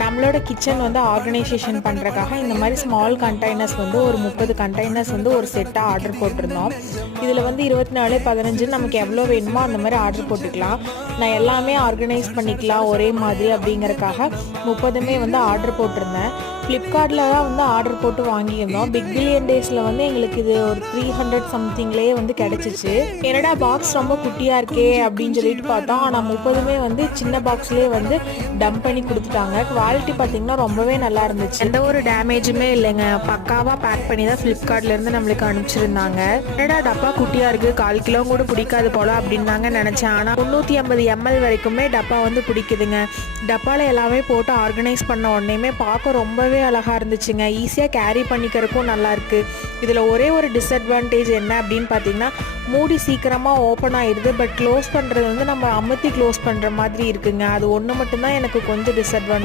நம்மளோட கிச்சன் வந்து ஆர்கனைசேஷன் பண்ணுறக்காக இந்த மாதிரி ஸ்மால் கண்டெய்னர்ஸ் வந்து ஒரு 30 கண்டெய்னர்ஸ் வந்து ஒரு செட்டாக ஆர்டர் போட்டிருந்தோம். இதில் வந்து 24/15 நமக்கு எவ்வளோ வேணுமோ அந்த மாதிரி ஆர்டர் போட்டுக்கலாம். நான் எல்லாமே ஆர்கனைஸ் பண்ணிக்கலாம் ஒரே மாதிரி அப்படிங்கிறக்காக 30மே வந்து ஆர்டர் போட்டிருந்தேன். ஃப்ளிப்கார்ட்டில் தான் வந்து ஆர்டர் போட்டு வாங்கியிருந்தோம். பிக் பில்லியன் டேஸில் வந்து எங்களுக்கு இது ஒரு 300 சம்திங்லேயே வந்து கிடச்சிச்சு. என்னடா பாக்ஸ் ரொம்ப குட்டியாக இருக்கே அப்படின்னு சொல்லிட்டு பார்த்தோம். ஆனால் 30மே வந்து சின்ன பாக்ஸ்லேயே வந்து டம்ப் பண்ணி கொடுத்துட்டாங்க. குவாலிட்டி பார்த்திங்கன்னா ரொம்பவே நல்லா இருந்துச்சு. எந்த ஒரு டேமேஜுமே இல்லைங்க. பக்காவாக பேக் பண்ணி தான் ஃப்ளிப்கார்ட்லேருந்து நம்மளுக்கு அனுப்பிச்சிருந்தாங்க. என்னடா டப்பா குட்டியாக இருக்குது, 1/4 கிலோ கூட பிடிக்காது போல் அப்படின்னு தாங்க நினச்சேன். ஆனால் 350 ml வரைக்குமே டப்பா வந்து பிடிக்குதுங்க. டப்பாவில் எல்லாமே போட்டு ஆர்கனைஸ் பண்ண உடனேமே பார்க்க ரொம்பவே அழகாக இருந்துச்சுங்க. ஈஸியாக கேரி பண்ணிக்கிறதுக்கும் நல்லாயிருக்கு. இதில் ஒரே ஒரு டிஸ்அட்வான்டேஜ் என்ன அப்படின்னு பார்த்தீங்கன்னா, மூடி சீக்கிரமாக ஓப்பன் ஆகிடுது. பட் க்ளோஸ் பண்ணுறது வந்து நம்ம அமுத்தி க்ளோஸ் பண்ணுற மாதிரி இருக்குங்க. அது ஒன்று மட்டும்தான் எனக்கு கொஞ்சம் டிஸ்அட்வான்டேஜ்.